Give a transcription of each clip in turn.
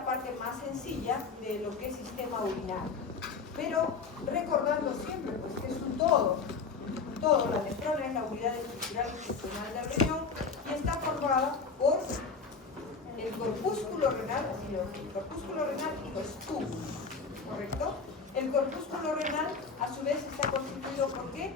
la parte más sencilla de lo que es sistema urinario. Pero recordando siempre pues, que es un todo. La nefrona es la unidad estructural y funcional del riñón y está formada por el corpúsculo renal, y los túbulos, ¿correcto? El corpúsculo renal a su vez está constituido por ¿qué?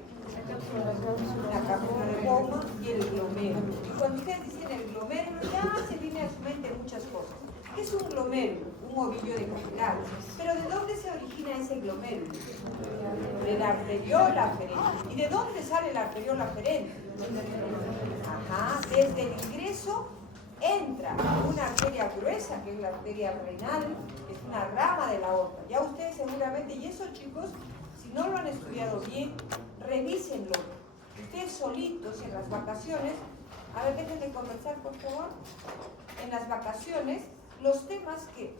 La cápsula de Bowman y el glomérulo. Y cuando ustedes dicen el glomérulo, ya se viene a su mente muchas cosas. ¿Qué es un glomérulo? Un ovillo de capilares. Pero ¿de dónde se origina ese glomérulo? De la arteriola aferente. ¿Y de dónde sale la arteriola aferente? Ajá, desde el ingreso entra una arteria gruesa, que es la arteria renal, que es una rama de la aorta. Ya ustedes seguramente, y eso chicos, si no lo han estudiado bien, revísenlo. Ustedes solitos en las vacaciones, a ver, déjenme conversar por favor. En las vacaciones, los temas que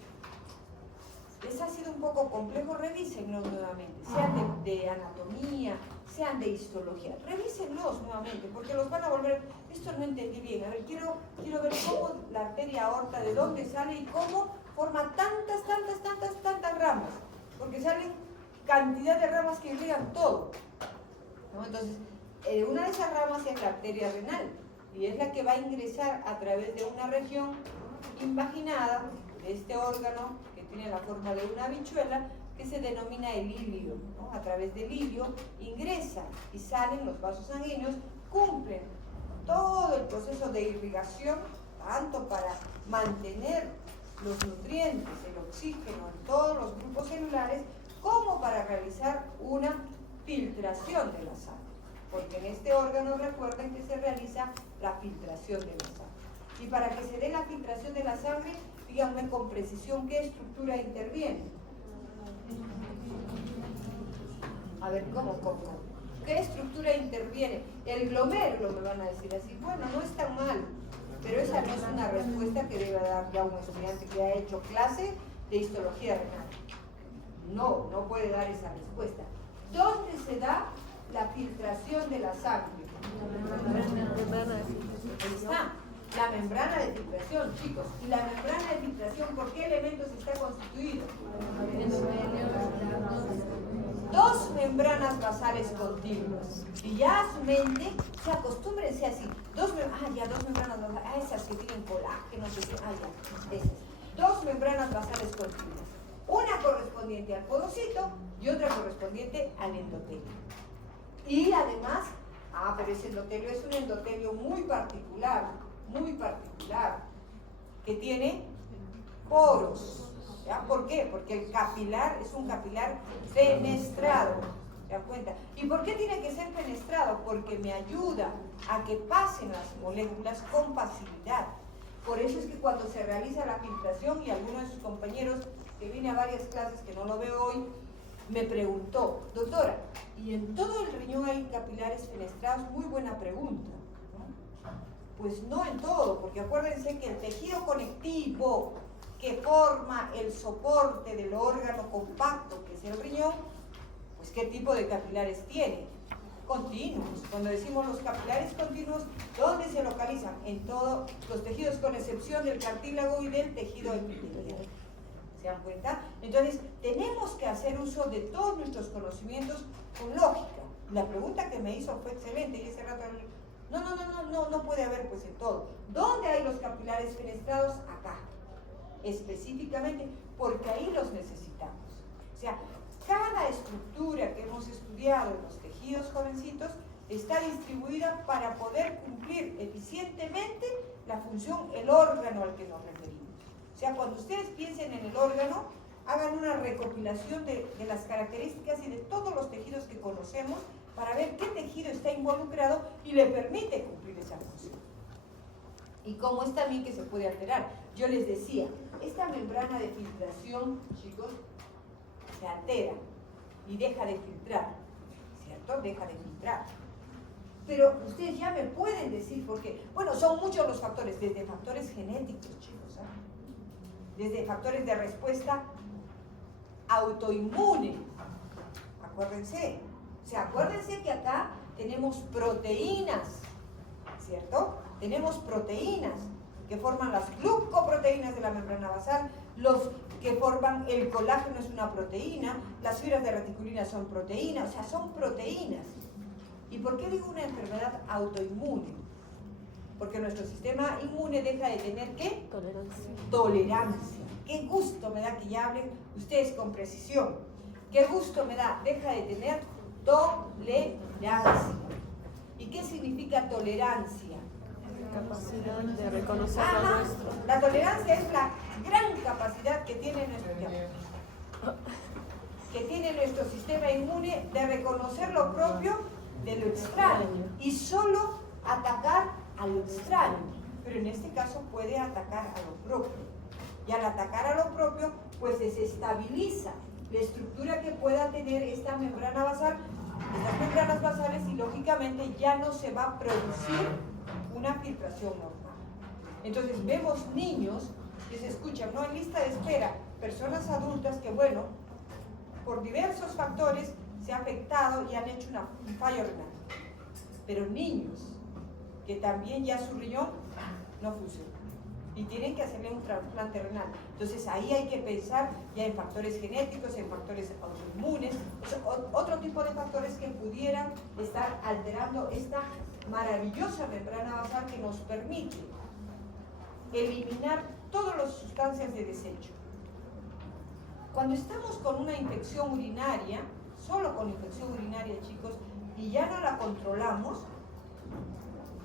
les ha sido un poco complejo, revísenlos nuevamente, sean de anatomía, sean de histología, revísenlos nuevamente, porque los van a volver, esto no entendí bien, a ver, quiero ver cómo la arteria aorta, de dónde sale y cómo forma tantas ramas, porque salen cantidad de ramas que irrigan todo, ¿no? Entonces, una de esas ramas es la arteria renal, y es la que va a ingresar a través de una región invaginada de este órgano que tiene la forma de una habichuela, que se denomina el ilio, ¿no? A través del ilio ingresan y salen los vasos sanguíneos, cumplen todo el proceso de irrigación, tanto para mantener los nutrientes, el oxígeno en todos los grupos celulares, como para realizar una filtración de la sangre. Porque en este órgano recuerden que se realiza la filtración de la sangre. Y para que se dé la filtración de la sangre, díganme con precisión qué estructura interviene. A ver, ¿cómo? ¿Qué estructura interviene? El glomérulo, me van a decir así. Bueno, no es tan mal, pero esa no es una respuesta que debe dar ya un estudiante que ha hecho clase de histología renal. No puede dar esa respuesta. ¿Dónde se da la filtración de la sangre? Ahí está. La membrana de filtración, chicos. ¿Y la membrana de filtración por qué elementos está constituida? Dos membranas basales continuas. Y ya a su mente, se acostúmbrense así. Dos membranas basales. Esas que tienen colágeno, esas. Dos membranas basales continuas. Una correspondiente al podocito y otra correspondiente al endotelio. Y además, pero ese endotelio es un endotelio muy particular, que tiene poros. ¿Ya? ¿Por qué? Porque el capilar es un capilar fenestrado. ¿Se dan cuenta? ¿Y por qué tiene que ser fenestrado? Porque me ayuda a que pasen las moléculas con facilidad. Por eso es que cuando se realiza la filtración, y alguno de sus compañeros que viene a varias clases, que no lo veo hoy, me preguntó, doctora, ¿y en todo el riñón hay capilares fenestrados? Muy buena pregunta. Pues no en todo, porque acuérdense que el tejido conectivo que forma el soporte del órgano compacto, que es el riñón, pues ¿qué tipo de capilares tiene? Continuos. Cuando decimos los capilares continuos, ¿dónde se localizan? En todos los tejidos, con excepción del cartílago y del tejido epitelial. ¿Se dan cuenta? Entonces, tenemos que hacer uso de todos nuestros conocimientos con lógica. La pregunta que me hizo fue excelente, y ese rato no puede haber pues en todo. ¿Dónde hay los capilares fenestrados? Acá. Específicamente, porque ahí los necesitamos. O sea, cada estructura que hemos estudiado en los tejidos jovencitos está distribuida para poder cumplir eficientemente la función, el órgano al que nos referimos. O sea, cuando ustedes piensen en el órgano, hagan una recopilación de las características y de todos los tejidos que conocemos para ver qué tejido está involucrado y le permite cumplir esa función. Y cómo es también que se puede alterar. Yo les decía, esta membrana de filtración, chicos, se altera y deja de filtrar, ¿cierto? Deja de filtrar. Pero ustedes ya me pueden decir por qué. Bueno, son muchos los factores, desde factores genéticos, chicos, desde factores de respuesta autoinmune. Acuérdense. O sea, acuérdense que acá tenemos proteínas, ¿cierto? Tenemos proteínas que forman las glucoproteínas de la membrana basal, los que forman el colágeno es una proteína, las fibras de reticulina son proteínas, o sea, son proteínas. ¿Y por qué digo una enfermedad autoinmune? Porque nuestro sistema inmune deja de tener, ¿qué? Tolerancia. Qué gusto me da que ya hablen ustedes con precisión. Qué gusto me da, deja de tener tolerancia. ¿Y qué significa tolerancia? Capacidad de reconocer lo nuestro. La tolerancia es la gran capacidad que tiene nuestro sistema inmune de reconocer lo propio de lo extraño y solo atacar a lo extraño. Pero en este caso puede atacar a lo propio. Y al atacar a lo propio, pues desestabiliza la estructura que pueda tener esta membrana basal, estas membranas basales, y lógicamente ya no se va a producir una filtración normal. Entonces vemos niños que se escuchan, ¿no?, en lista de espera, personas adultas que, bueno, por diversos factores se ha afectado y han hecho un fallo renal. Pero niños que también ya su riñón no funciona y tienen que hacerle un trasplante renal. Entonces ahí hay que pensar ya en factores genéticos, en factores autoinmunes, otro tipo de factores que pudieran estar alterando esta maravillosa membrana basal que nos permite eliminar todas las sustancias de desecho. Cuando estamos con una infección urinaria, solo con infección urinaria, chicos, y ya no la controlamos,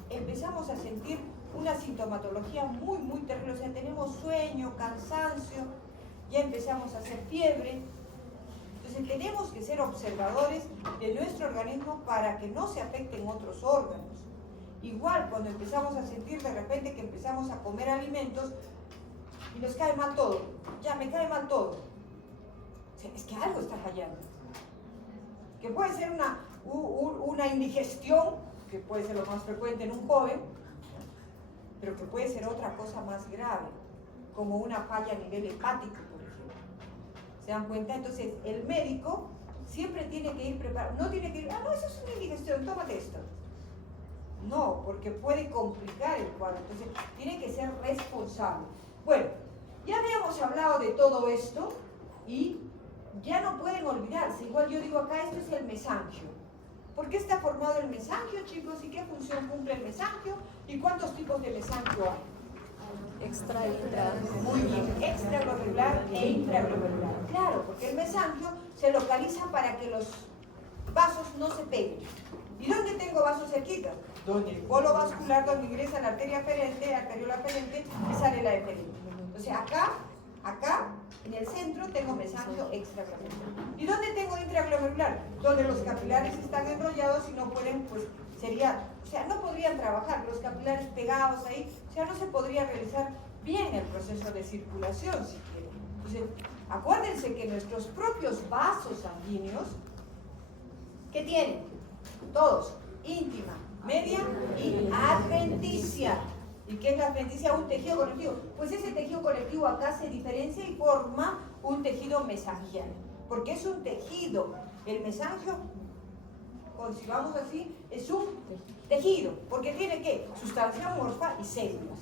empezamos a sentir una sintomatología muy, muy terrible. O sea, tenemos sueño, cansancio, ya empezamos a hacer fiebre. Entonces tenemos que ser observadores de nuestro organismo para que no se afecten otros órganos. Igual cuando empezamos a sentir de repente que empezamos a comer alimentos y nos cae mal todo, ya me cae mal todo. O sea, es que algo está fallando. Que puede ser una indigestión, que puede ser lo más frecuente en un joven, pero que puede ser otra cosa más grave, como una falla a nivel hepático, por ejemplo. ¿Se dan cuenta? Entonces, el médico siempre tiene que ir preparado. No tiene que ir, no, eso es una indigestión, tómate esto. No, porque puede complicar el cuadro. Entonces, tiene que ser responsable. Bueno, ya habíamos hablado de todo esto y ya no pueden olvidarse. Igual yo digo acá, esto es el mesangio. ¿Por qué está formado el mesangio, chicos? ¿Y qué función cumple el mesangio? ¿Y cuántos tipos de mesangio hay? Extra, intra. Muy bien, extraglomerular e intraglomerular. Claro, porque el mesangio se localiza para que los vasos no se peguen. ¿Y dónde tengo vasos cerquitas? Donde el polo vascular, donde ingresa la arteria aferente, arteriola aferente, y sale la eferente. Entonces acá, en el centro tengo mesangio extraglomerular. ¿Y dónde tengo intraglomerular? Donde los capilares están enrollados y no pueden, pues, no podrían trabajar, los capilares pegados ahí, o sea, no se podría realizar bien el proceso de circulación, si quieren. Entonces, acuérdense que nuestros propios vasos sanguíneos, ¿qué tienen? Todos, íntima, media y adventicia. ¿Y qué es la adventicia? Un tejido conectivo. Pues ese tejido conectivo acá se diferencia y forma un tejido mesangial. Porque es un tejido. El mesangio, si vamos así, es un tejido. Porque tiene ¿qué? Sustancia amorfa y células.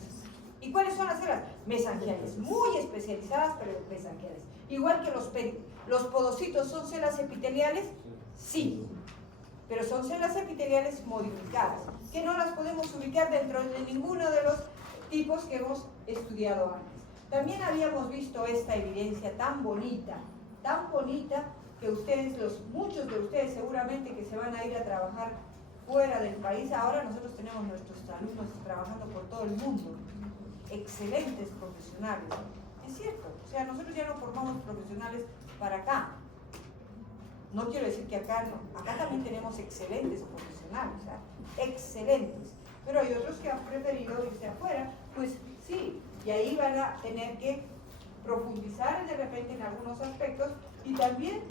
¿Y cuáles son las células? Mesangiales. Muy especializadas, pero mesangiales. Igual que los podocitos son células epiteliales, sí. Pero son células epiteliales modificadas, que no las podemos ubicar dentro de ninguno de los tipos que hemos estudiado antes. También habíamos visto esta evidencia tan bonita que muchos de ustedes seguramente que se van a ir a trabajar fuera del país. Ahora nosotros tenemos nuestros alumnos trabajando por todo el mundo, excelentes profesionales. Es cierto, o sea, nosotros ya no formamos profesionales para acá. No quiero decir que acá no, acá también tenemos excelentes profesionales, excelentes, pero hay otros que han preferido irse afuera, pues sí, y ahí van a tener que profundizar de repente en algunos aspectos y también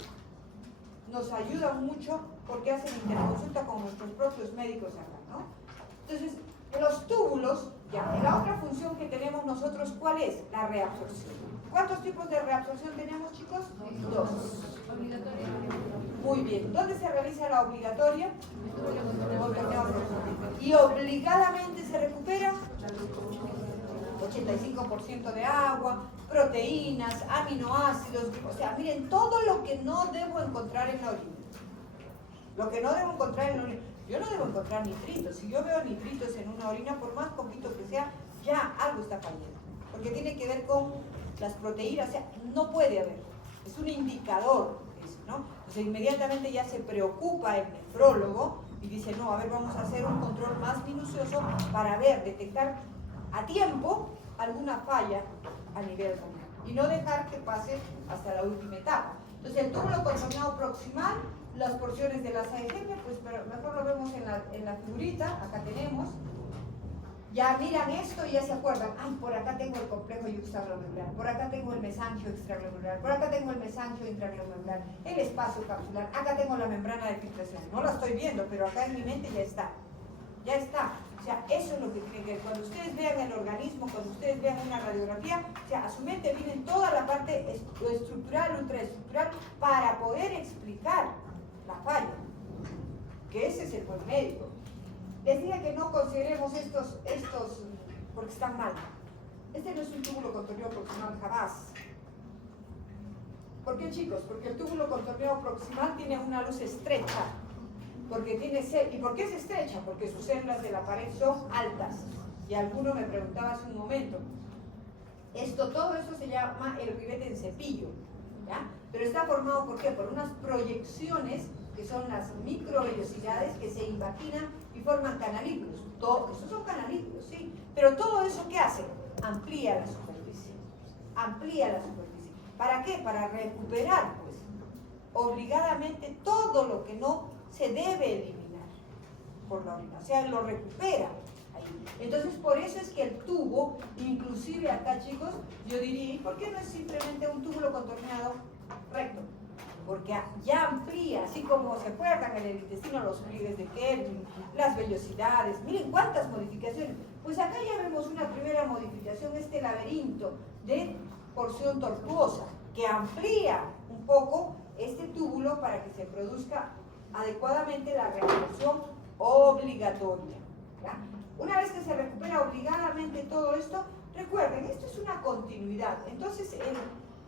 nos ayudan mucho porque hacen interconsulta con nuestros propios médicos acá, ¿no? Entonces, los túbulos, ya, la otra función que tenemos nosotros, ¿cuál es? La reabsorción. ¿Cuántos tipos de reabsorción tenemos, chicos? 2. Obligatoria. Muy bien. ¿Dónde se realiza la obligatoria? Y obligadamente se recupera 85% de agua, proteínas, aminoácidos, o sea, miren, todo lo que no debo encontrar en la orina. Lo que no debo encontrar en la orina. Yo no debo encontrar nitritos. Si yo veo nitritos en una orina, por más poquito que sea, ya algo está fallando. Porque tiene que ver con las proteínas, o sea, no puede haber. Es un indicador eso, ¿no? Entonces inmediatamente ya se preocupa el nefrólogo y dice, no, a ver, vamos a hacer un control más minucioso para ver, detectar a tiempo alguna falla a nivel renal y no dejar que pase hasta la última etapa. Entonces el túbulo contorneado proximal, las porciones de la AEGM, pues pero mejor lo vemos en la figurita, acá tenemos. Ya miran esto y ya se acuerdan, ay, por acá tengo el complejo yuxtaglomerular, por acá tengo el mesangio extraglomerular, por acá tengo el mesangio intraglomerular, el espacio capsular, acá tengo la membrana de filtración. No la estoy viendo, pero acá en mi mente ya está. Ya está. O sea, eso es lo que tienen que ver. Cuando ustedes vean el organismo, cuando ustedes vean una radiografía, o sea, a su mente viene toda la parte estructural, ultraestructural, para poder explicar la falla. Que ese es el buen médico. Les dije que no consideremos estos porque están mal. Este no es un túbulo contorneado proximal jamás. ¿Por qué, chicos? Porque el túbulo contorneado proximal tiene una luz estrecha. ¿Y por qué es estrecha? Porque sus células de la pared son altas. Y alguno me preguntaba hace un momento. Todo eso se llama el ribete en cepillo. ¿Ya? Pero está formado, ¿por qué? Por unas proyecciones que son las microvellosidades que se invaginan y forman canalículos. Estos son canalículos, sí. Pero todo eso, ¿qué hace? Amplía la superficie. Amplía la superficie. ¿Para qué? Para recuperar, pues, obligadamente todo lo que no se debe eliminar por la orina. O sea, lo recupera ahí. Entonces, por eso es que el tubo, inclusive acá, chicos, yo diría, ¿y por qué no es simplemente un túbulo contorneado recto? Porque ya amplía, así como se acuerdan en el intestino los pliegues de Kelvin, las vellosidades, miren cuántas modificaciones. Pues acá ya vemos una primera modificación, este laberinto de porción tortuosa, que amplía un poco este túbulo para que se produzca adecuadamente la reabsorción obligatoria. ¿Ya? Una vez que se recupera obligadamente todo esto, recuerden, esto es una continuidad. Entonces,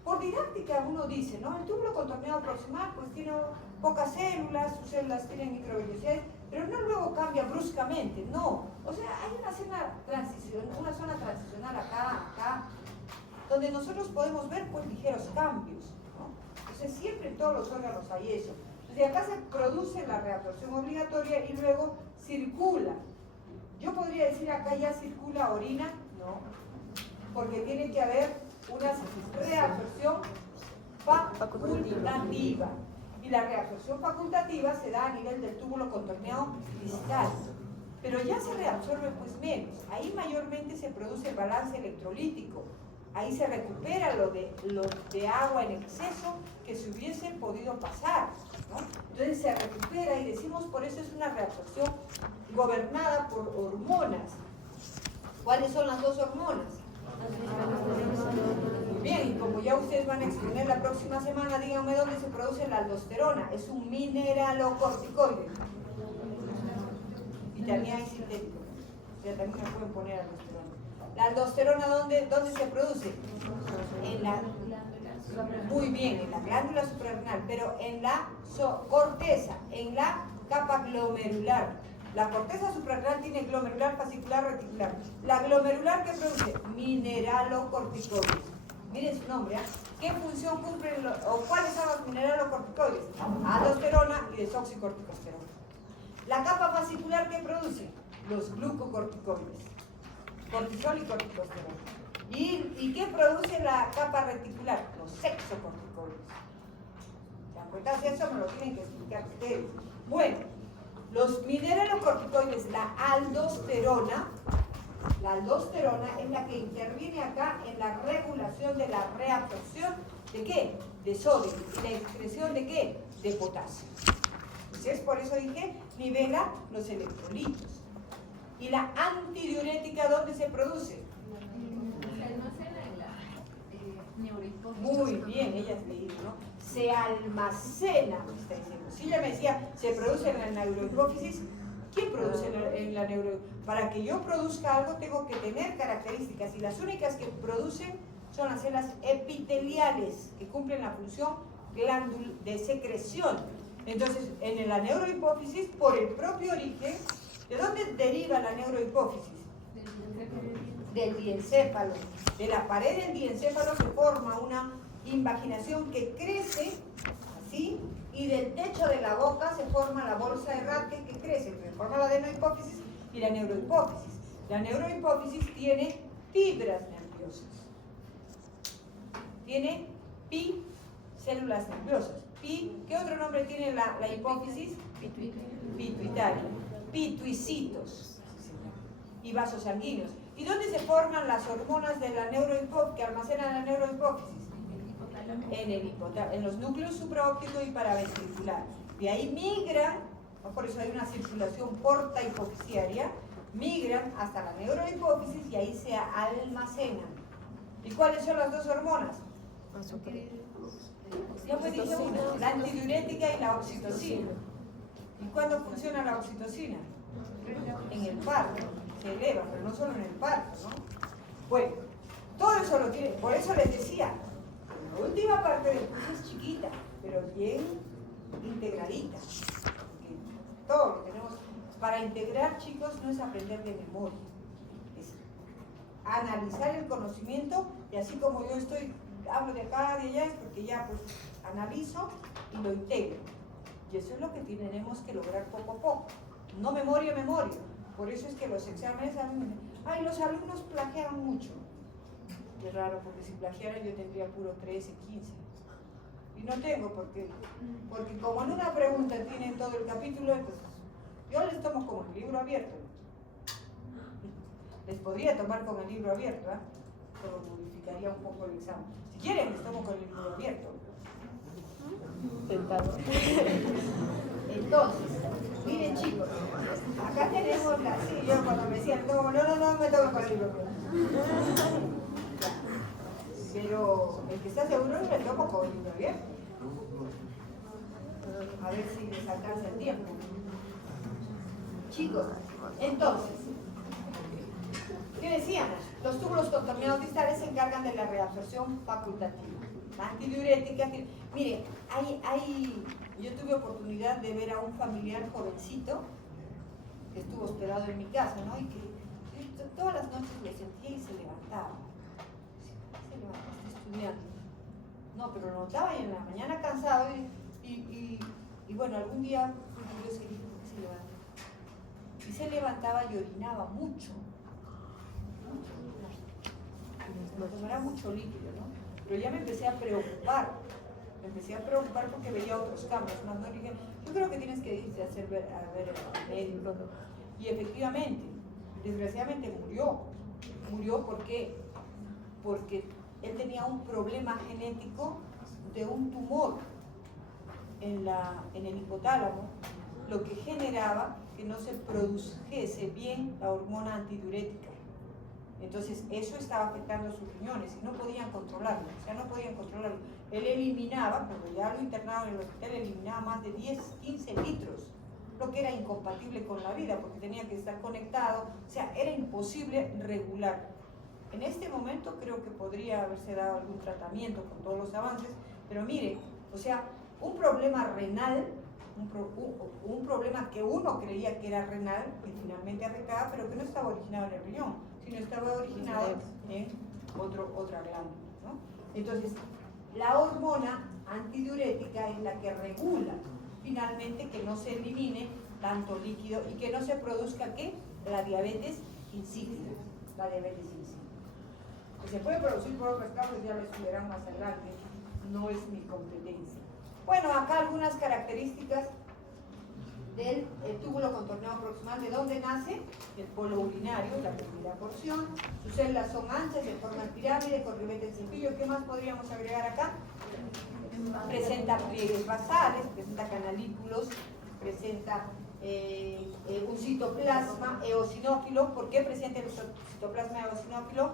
por didáctica uno dice, ¿no? El túbulo contorneado proximal pues tiene pocas células, sus células tienen microvellosidades, pero no luego cambia bruscamente, no. O sea, hay una zona transicional acá, donde nosotros podemos ver pues ligeros cambios, ¿no? Entonces siempre en todos los órganos hay eso. Entonces acá se produce la reabsorción obligatoria y luego circula. Yo podría decir acá ya circula orina, no, porque tiene que haber una reabsorción facultativa. Y la reabsorción facultativa se da a nivel del túbulo contorneado distal. Pero ya se reabsorbe pues menos. Ahí mayormente se produce el balance electrolítico. Ahí se recupera lo de agua en exceso que se hubiese podido pasar, ¿no? Entonces se recupera y decimos por eso es una reabsorción gobernada por hormonas. ¿Cuáles son las dos hormonas? Muy bien, y como ya ustedes van a exponer la próxima semana, díganme dónde se produce la aldosterona. Es un mineralocorticoide. Vitamina I sintético. O sea, también me pueden poner aldosterona. ¿La aldosterona dónde se produce? Muy bien, en la glándula suprarrenal, pero en la corteza, en la capa glomerular. La corteza suprarrenal tiene glomerular, fascicular, reticular. La glomerular, ¿qué produce? Mineralocorticoides. Miren su nombre, ¿eh? ¿Qué función cumplen o cuáles son los mineralocorticoides? Aldosterona y desoxicorticosterona. La capa fascicular, ¿qué produce? Los glucocorticoides. Cortisol y corticosterona. ¿Y qué produce la capa reticular? Los sexocorticoides. ¿Se dan cuenta? Eso me lo tienen que explicar ustedes. Bueno, los mineralocorticoides, la aldosterona es la que interviene acá en la regulación de la reabsorción ¿de qué? De sodio. ¿Y la excreción de qué? De potasio. Entonces, por eso dije, nivela los electrolitos. ¿Y la antidiurética dónde se produce? Se almacena en la neurohipófisis. Muy bien, ella has leído, ¿no? Se almacena, me está diciendo. Si ella me decía, se produce en la neurohipófisis, ¿quién produce en la neurohipófisis? Para que yo produzca algo tengo que tener características y las únicas que producen son las células epiteliales que cumplen la función de secreción. Entonces, en la neurohipófisis, por el propio origen, ¿de dónde deriva la neurohipófisis? Del diencéfalo. De la pared del diencéfalo se forma una invaginación que crece así, y del techo de la boca se forma la bolsa de Rathke que crece, se forma la adenohipófisis y la neurohipófisis. La neurohipófisis tiene fibras nerviosas. Tiene pi células nerviosas. Pi, ¿qué otro nombre tiene la hipófisis? Pituitaria. Pituicitos y vasos sanguíneos. ¿Y dónde se forman las hormonas de la neurohipófisis que almacenan la neurohipófisis? En el hipotálamo, en los núcleos supraópticos y paraventricular. De ahí migran, ¿no? Por eso hay una circulación porta hipofisiaria, migran hasta la neurohipófisis y ahí se almacenan. ¿Y cuáles son las dos hormonas? Ya pues dije una, la antidiurética y la oxitocina. ¿Y cuándo funciona la oxitocina? En el parto, se eleva, pero no solo en el parto, ¿no? Bueno, todo eso lo tiene, por eso les decía, la última parte del curso es chiquita, pero bien integradita. Porque todo lo que tenemos para integrar, chicos, no es aprender de memoria, es analizar el conocimiento, y así como yo hablo de acá, de allá, es porque ya pues analizo y lo integro. Y eso es lo que tenemos que lograr poco a poco. No memoria. Por eso es que los exámenes a mí me dicen, ay, los alumnos plagiaron mucho. Qué raro, porque si plagiaran yo tendría puro 13, 15. Y no tengo, porque como en una pregunta tienen todo el capítulo, entonces yo les tomo como el libro abierto. Les podría tomar como el libro abierto, ¿eh? Pero modificaría un poco el examen. Si quieren, les tomo con el libro abierto. Tentado. Entonces, miren chicos, acá tenemos la... Sí, yo cuando me decían, no me tomo con el libro abierto. Pero el que está seguro me tomo con el libro abierto. A ver si les alcanza el tiempo. Chicos, entonces, ¿qué decíamos? Los túbulos contorneados distales se encargan de la reabsorción facultativa. Antidiurética. Mire, yo tuve oportunidad de ver a un familiar jovencito que estuvo hospedado en mi casa, ¿no? Y que todas las noches le sentía y se levantaba. Se levantaba, está estudiando. No, pero lo notaba y en la mañana cansado y bueno, algún día yo se dijo que se levantaba. Y se levantaba y orinaba mucho. Tomaba mucho líquido, ¿no? Pero ya me empecé a preocupar. Porque veía otros cambios, ¿no? Dije, yo creo que tienes que irte a ver al médico. Y efectivamente, desgraciadamente murió. Murió porque él tenía un problema genético de un tumor en el hipotálamo, lo que generaba que no se produjese bien la hormona antidiurética. Entonces eso estaba afectando sus riñones y no podían controlarlo, Él eliminaba, cuando ya lo internaron en el hospital, eliminaba más de 10, 15 litros, lo que era incompatible con la vida porque tenía que estar conectado, o sea, era imposible regular. En este momento creo que podría haberse dado algún tratamiento con todos los avances, pero mire, o sea, un problema renal, un problema que uno creía que era renal, que finalmente afectaba, pero que no estaba originado en el riñón, sino estaba originado en otra glándula, ¿no? Entonces, la hormona antidiurética es la que regula finalmente que no se elimine tanto líquido y que no se produzca ¿qué? La diabetes insípida. Que se puede producir por otras causas, ya lo estudiarán más adelante, no es mi competencia. Bueno, acá algunas características del túbulo contorneado proximal. ¿De dónde nace? El polo urinario, la primera porción. Sus células son anchas, de forma de pirámide, con ribete sencillo. ¿Qué más podríamos agregar acá? Presenta pliegues basales, presenta canalículos, presenta un citoplasma eosinófilo. ¿Por qué presenta el citoplasma eosinófilo?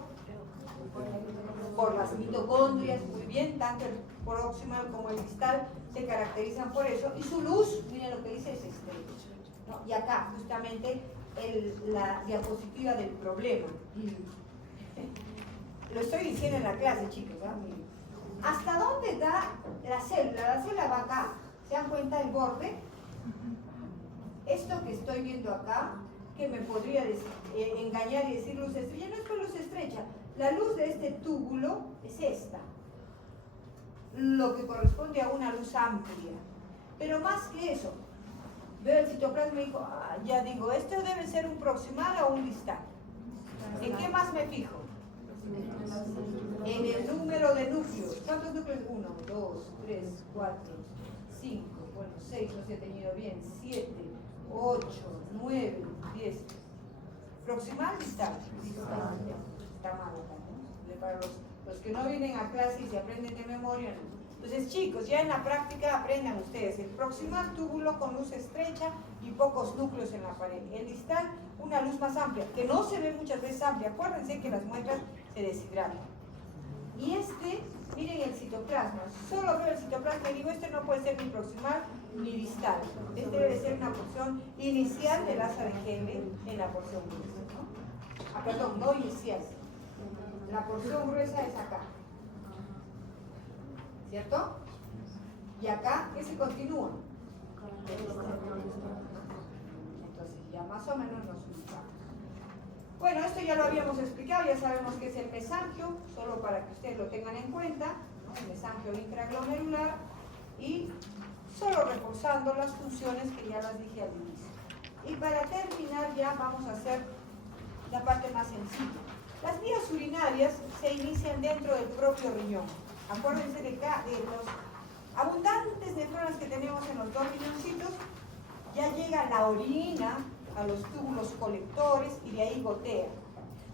Por las mitocondrias, muy bien, tanto el proximal como el distal se caracterizan por eso, y su luz, miren lo que dice, es estrecha, ¿no? Y acá justamente la diapositiva del problema. lo estoy diciendo en la clase, chicos, ¿ah? Miren. ¿Hasta dónde da la célula? La célula va acá. ¿Se dan cuenta del borde? Esto que estoy viendo acá, que me podría engañar y decir luz estrecha, no es con luz estrecha. La luz de este túbulo es esta, lo que corresponde a una luz amplia. Pero más que eso, veo el citoplasma y digo, ya digo, esto debe ser un proximal o un distal. ¿En qué más me fijo? En el número de núcleos. ¿Cuántos núcleos? 1, 2, 3, 4, 5, bueno, 6, no se ha tenido bien, 7, 8, 9, 10. ¿Proximal? Distal. Está mal acá, ¿no? Para los que no vienen a clase y se aprenden de memoria, no. Entonces, chicos, ya en la práctica aprendan ustedes. El proximal, túbulo con luz estrecha y pocos núcleos en la pared. El distal, una luz más amplia, que no se ve muchas veces amplia. Acuérdense que las muestras se deshidratan. Y este, miren el citoplasma. Solo veo el citoplasma y digo, este no puede ser ni proximal ni distal. Este debe ser una porción inicial del asa de Henle en la porción gruesa, ¿no? Perdón, no inicial. La porción gruesa es acá. ¿Cierto? Y acá, ¿qué se continúa? Entonces, ya más o menos nos ubicamos. Bueno, esto ya lo habíamos explicado, ya sabemos que es el mesanquio, solo para que ustedes lo tengan en cuenta, ¿no? El mesanquio intraglomerular, y solo reforzando las funciones que ya las dije al inicio. Y para terminar ya vamos a hacer la parte más sencilla. Las vías urinarias se inician dentro del propio riñón. Acuérdense de los abundantes nefronas que tenemos en los dos riñoncitos, ya llega la orina a los túbulos colectores y de ahí gotea.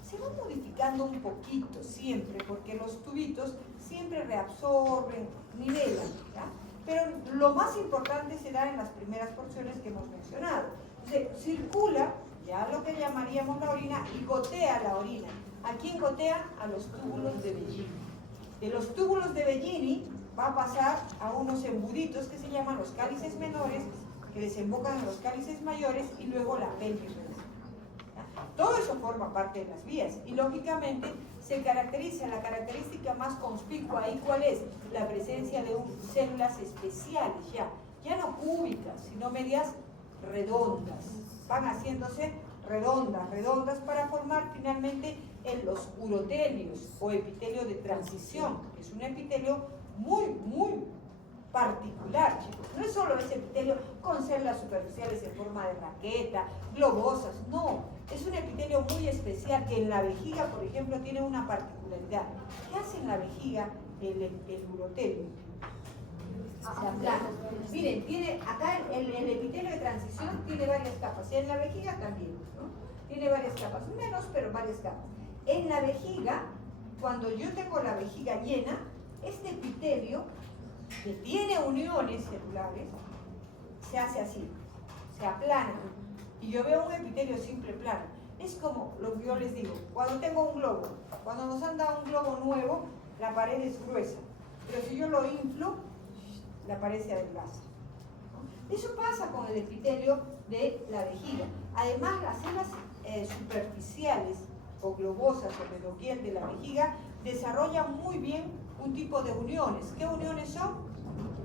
Se va modificando un poquito siempre, porque los tubitos siempre reabsorben, nivelan, ¿ya? Pero lo más importante se da en las primeras porciones que hemos mencionado. Se circula, ya lo que llamaríamos la orina, y gotea la orina. ¿A quién gotea? A los túbulos de Bellini. De los túbulos de Bellini va a pasar a unos embuditos que se llaman los cálices menores, que desembocan en los cálices mayores, y luego la pelvis renal. Todo eso forma parte de las vías y lógicamente se caracteriza, la característica más conspicua ahí, ¿cuál es? La presencia de células especiales, ya no cúbicas, sino medias redondas, van haciéndose redondas para formar finalmente en los urotelios o epitelio de transición, que es un epitelio muy particular, chicos. No es solo ese epitelio con células superficiales en forma de raqueta, globosas, no. Es un epitelio muy especial que en la vejiga, por ejemplo, tiene una particularidad. ¿Qué hace en la vejiga el urotelio? Se aplana. Miren, tiene acá el epitelio de transición tiene varias capas, y en la vejiga también, ¿no? Tiene varias capas, menos, pero varias capas. En la vejiga, cuando yo tengo la vejiga llena, este epitelio, que tiene uniones celulares, se hace así, se aplana. Y yo veo un epitelio simple plano. Es como lo que yo les digo, cuando tengo un globo, cuando nos han dado un globo nuevo, la pared es gruesa. Pero si yo lo inflo, la pared se adelgaza. Eso pasa con el epitelio de la vejiga. Además, las células superficiales o globosas o de doquier de la vejiga desarrollan muy bien un tipo de uniones. ¿Qué uniones son?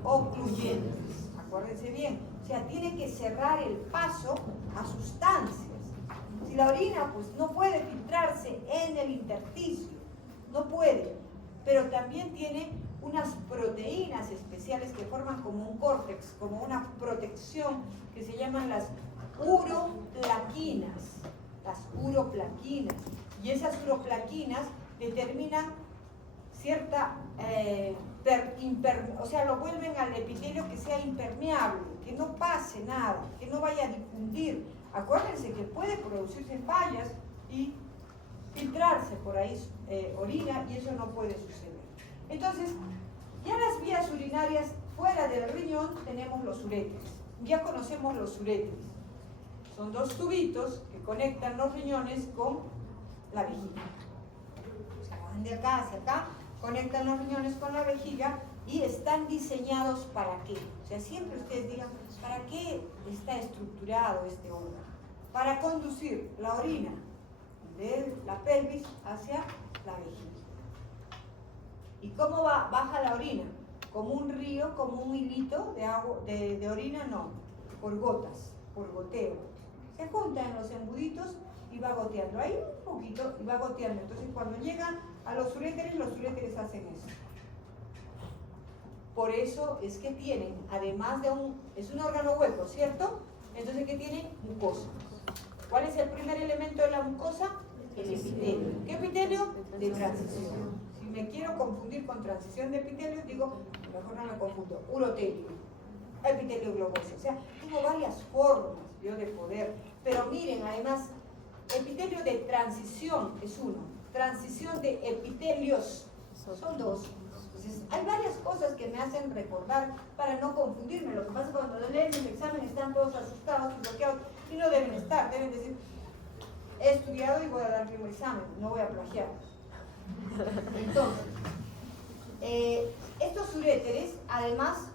Ocluyentes. Acuérdense bien. O sea, tiene que cerrar el paso a sustancias. Si la orina pues no puede filtrarse en el intersticio, no puede, pero también tiene unas proteínas especiales que forman como un córtex, como una protección, que se llaman las uroplaquinas. Las uroplaquinas. Y esas uroplaquinas determinan cierta, o sea, lo vuelven al epitelio que sea impermeable, que no pase nada, que no vaya a difundir. Acuérdense que puede producirse fallas y filtrarse por ahí orina, y eso no puede suceder. Entonces, ya las vías urinarias fuera del riñón tenemos los uréteres. Ya conocemos los uréteres. Son dos tubitos que conectan los riñones con la vejiga. O sea, van de acá hacia acá, conectan los riñones con la vejiga y están diseñados ¿para qué? O sea, siempre ustedes digan, ¿para qué está estructurado este órgano? Para conducir la orina de la pelvis hacia la vejiga. ¿Y cómo baja la orina? ¿Como un río, como un hilito de agua, de orina? No, por gotas, por goteo. Se junta en los embuditos y va goteando. Ahí un poquito y va goteando. Entonces cuando llegan a los uréteres hacen eso. Por eso es que tienen, además de es un órgano hueco, ¿cierto? Entonces, ¿qué tienen? Mucosa. ¿Cuál es el primer elemento de la mucosa? El epitelio. ¿Qué epitelio? De transición. Si me quiero confundir con transición de epitelio, digo, mejor no me confundo, urotelio, epitelio globoso. O sea, tengo varias formas yo de poder. Pero miren, además, epitelio de transición es uno. Transición de epitelios son dos. Entonces, hay varias cosas que me hacen recordar para no confundirme. Lo que pasa es que cuando leen el examen están todos asustados y bloqueados y no deben estar. Deben decir, he estudiado y voy a dar mi examen, no voy a plagiar. Entonces, estos uréteres, además,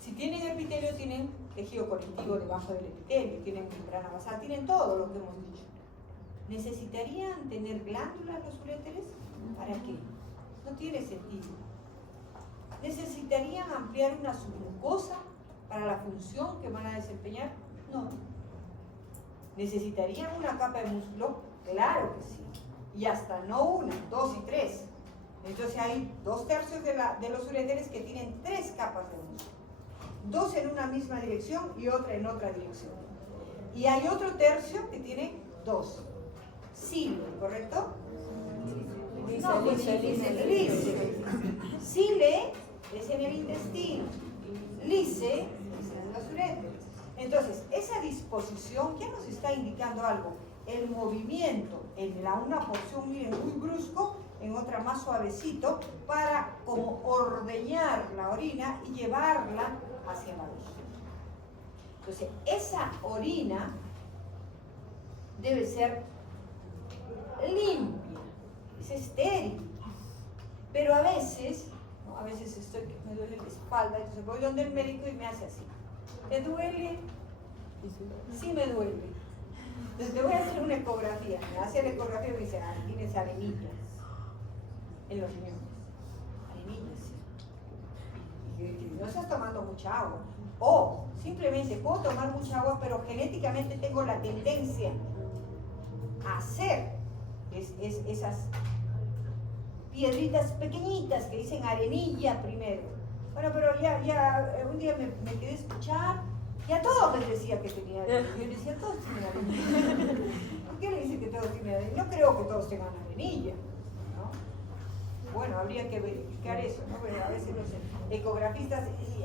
si tienen epitelio, tienen tejido conectivo debajo del epitelio, tienen membrana basal, tienen todo lo que hemos dicho. ¿Necesitarían tener glándulas los uréteres? ¿Para qué? No tiene sentido. ¿Necesitarían ampliar una submucosa para la función que van a desempeñar? No. ¿Necesitarían una capa de músculo? Claro que sí. Y hasta no una, 2 y 3. Entonces hay 2/3 de los uréteres que tienen 3 capas de músculo. 2 en una misma dirección y otra en otra dirección. Y hay otro tercio que tiene 2. Cile, ¿correcto? No, lice. Cile es en el intestino. Lice es en los uréteres. Entonces, esa disposición ya nos está indicando algo. El movimiento en una porción, miren, muy brusco, en otra más suavecito, para como ordeñar la orina y llevarla hacia la vejiga. Entonces, esa orina debe ser limpia, es estéril. Pero a veces, ¿no? A veces me duele la espalda, entonces voy donde el médico y me hace así. ¿Te duele? Sí me duele. Entonces te voy a hacer una ecografía. Me hace la ecografía y me dice, tienes arenillas en los riñones. Arenillas. Y no estás tomando mucha agua. O simplemente puedo tomar mucha agua, pero genéticamente tengo la tendencia a hacer esas piedritas pequeñitas que dicen arenilla primero. Bueno, pero ya un día me quedé a escuchar y a todos les decía que tenía arenilla. Yo decía, todos tienen arenilla. ¿Por qué le dicen que todos tienen arenilla? No creo que todos tengan arenilla, ¿no? Bueno, habría que verificar eso, ¿no? Pero a veces los ecografistas y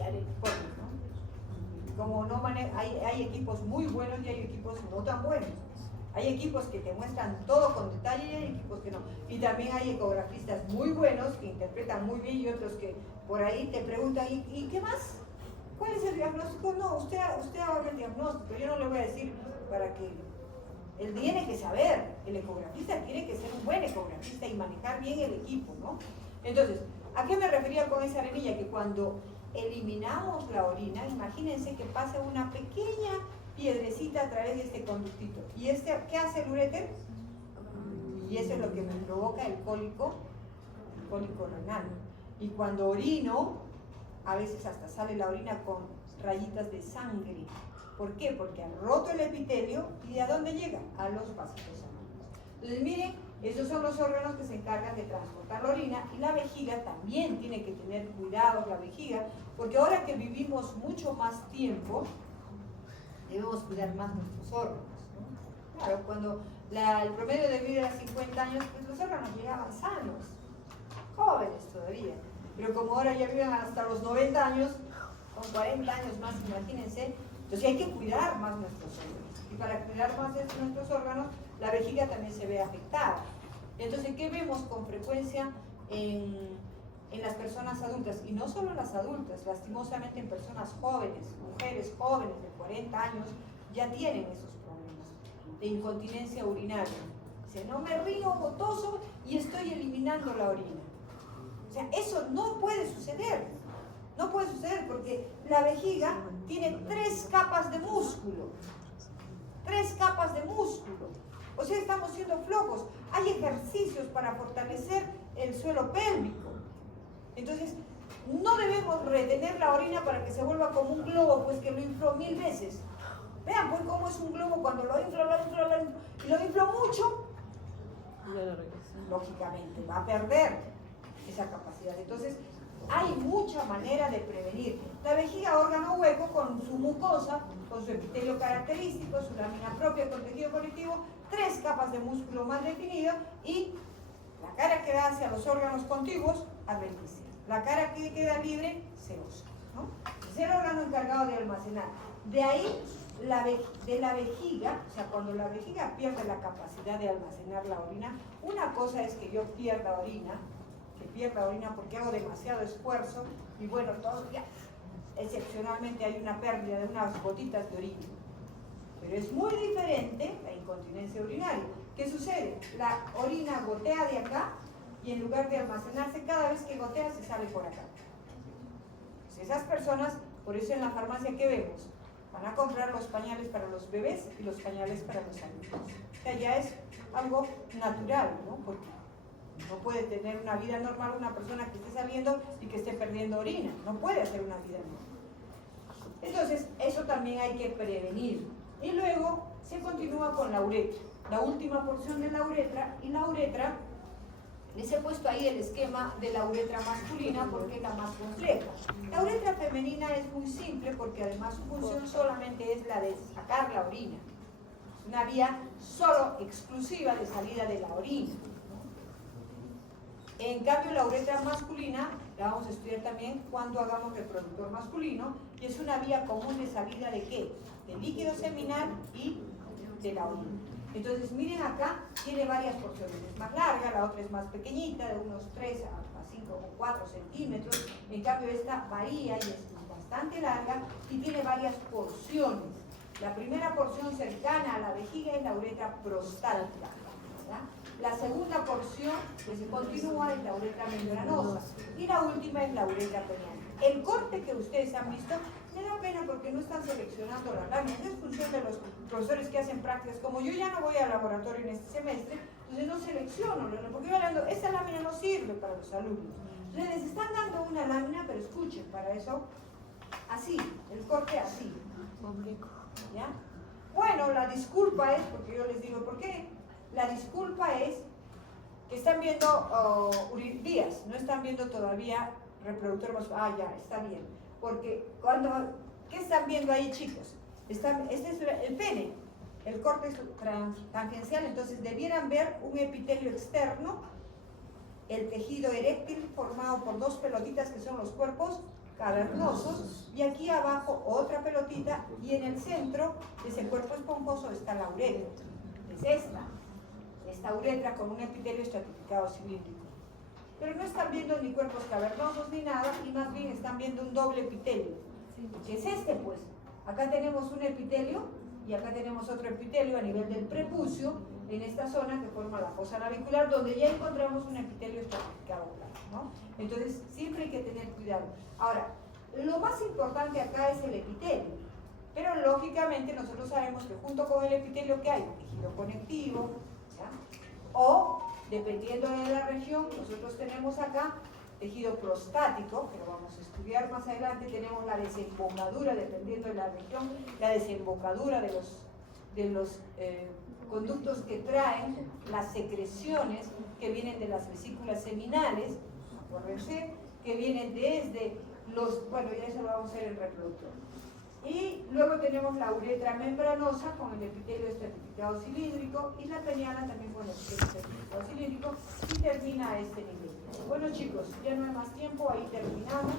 ¿no? Como no hay equipos muy buenos y hay equipos no tan buenos. Hay equipos que te muestran todo con detalle y hay equipos que no. Y también hay ecografistas muy buenos que interpretan muy bien y otros que por ahí te preguntan, ¿y qué más? ¿Cuál es el diagnóstico? No, usted haga el diagnóstico. Yo no le voy a decir para que... Él tiene que saber, el ecografista tiene que ser un buen ecografista y manejar bien el equipo, ¿no? Entonces, ¿a qué me refería con esa arenilla? Que cuando eliminamos la orina, imagínense que pasa una pequeña piedrecita a través de este conductito. ¿Y qué hace el uréter? Y eso es lo que me provoca el cólico renal. Y cuando orino, a veces hasta sale la orina con rayitas de sangre. ¿Por qué? Porque han roto el epitelio y ¿a dónde llega? A los vasitos sanguíneos. Entonces miren, esos son los órganos que se encargan de transportar la orina y la vejiga también tiene que tener cuidado, la vejiga, porque ahora que vivimos mucho más tiempo, debemos cuidar más nuestros órganos, ¿no? Claro, cuando el promedio de vida era 50 años, pues los órganos llegaban sanos, jóvenes todavía, pero como ahora ya viven hasta los 90 años, con 40 años más, imagínense, entonces hay que cuidar más nuestros órganos, y para cuidar más nuestros órganos, la vejiga también se ve afectada. Entonces, ¿qué vemos con frecuencia en las personas adultas? Y no solo en las adultas, lastimosamente en personas jóvenes, mujeres jóvenes de 40 años, ya tienen esos problemas de incontinencia urinaria. Dice, no me río, botoso y estoy eliminando la orina. O sea, eso no puede suceder. No puede suceder porque la vejiga tiene 3 capas de músculo. 3 capas de músculo. O sea, estamos siendo flojos. Hay ejercicios para fortalecer el suelo pélvico. Entonces, no debemos retener la orina para que se vuelva como un globo, pues que lo infló 1000 veces. Vean pues cómo es un globo cuando lo inflo y lo inflo mucho, lógicamente va a perder esa capacidad. Entonces, hay mucha manera de prevenir. La vejiga, órgano hueco, con su mucosa, con su epitelio característico, su lámina propia con tejido conectivo, 3 capas de músculo más definido y la cara que da hacia los órganos contiguos, adventicia. La cara que queda libre, serosa, ¿no? Es el órgano encargado de almacenar. De ahí, de la vejiga, o sea, cuando la vejiga pierde la capacidad de almacenar la orina, una cosa es que yo pierda orina porque hago demasiado esfuerzo y bueno, todo ya, excepcionalmente hay una pérdida de unas gotitas de orina. Pero es muy diferente la incontinencia urinaria. ¿Qué sucede? La orina gotea de acá y en lugar de almacenarse, cada vez que gotea se sale por acá. Pues esas personas, por eso en la farmacia, ¿qué vemos? Van a comprar los pañales para los bebés y los pañales para los adultos. O sea, ya es algo natural, ¿no? Porque no puede tener una vida normal una persona que esté saliendo y que esté perdiendo orina. No puede hacer una vida normal. Entonces, eso también hay que prevenir. Y luego se continúa con la uretra. La última porción de la uretra, y la uretra, les he puesto ahí el esquema de la uretra masculina porque es la más compleja. La uretra femenina es muy simple porque además su función solamente es la de sacar la orina. Es una vía solo exclusiva de salida de la orina. En cambio, la uretra masculina la vamos a estudiar también cuando hagamos reproductor masculino, y es una vía común de salida ¿de qué? De líquido seminal y de la orina. Entonces, miren acá, tiene varias porciones. Es más larga, la otra es más pequeñita, de unos 3 a 5 o 4 centímetros. En cambio, esta varía y es bastante larga y tiene varias porciones. La primera porción cercana a la vejiga es la uretra prostática, ¿verdad? La segunda porción que se continúa es la uretra membranosa y la última es la uretra peniana. El corte que ustedes han visto me da pena porque no están seleccionando las láminas. Es función de los profesores que hacen prácticas. Como yo ya no voy al laboratorio en este semestre, entonces no selecciono, porque yo hablando, esta lámina no sirve para los alumnos. Entonces les están dando una lámina, pero escuchen, para eso, así, el corte así. ¿Ya? Bueno, la disculpa es, porque yo les digo, ¿por qué? La disculpa es que están viendo días, no están viendo todavía reproductor más. Ah, ya, está bien. Porque ¿qué están viendo ahí, chicos? Este es el pene, el corte es tangencial, entonces debieran ver un epitelio externo, el tejido eréctil formado por 2 pelotitas que son los cuerpos cavernosos, y aquí abajo otra pelotita, y en el centro de ese cuerpo esponjoso está la uretra. Es esta uretra con un epitelio estratificado cilíndrico. Pero no están viendo ni cuerpos cavernosos ni nada, y más bien están viendo un doble epitelio. ¿Qué es este, pues? Acá tenemos un epitelio y acá tenemos otro epitelio a nivel del prepucio, en esta zona que forma la fosa navicular, donde ya encontramos un epitelio estratificado claro, ¿no? Entonces, siempre hay que tener cuidado. Ahora, lo más importante acá es el epitelio, pero lógicamente nosotros sabemos que junto con el epitelio que hay tejido conectivo, ¿ya? O, dependiendo de la región, nosotros tenemos acá tejido prostático, que lo vamos a estudiar más adelante. Tenemos la desembocadura, dependiendo de la región, la desembocadura de los conductos que traen las secreciones que vienen de las vesículas seminales, acuérdense, que vienen desde bueno, ya eso lo vamos a ver en el reproductor. Y luego tenemos la uretra membranosa con el epitelio estratificado cilíndrico y la peniana también con el epitelio estratificado cilíndrico, y termina a este nivel. Bueno, chicos, ya no hay más tiempo, ahí terminamos.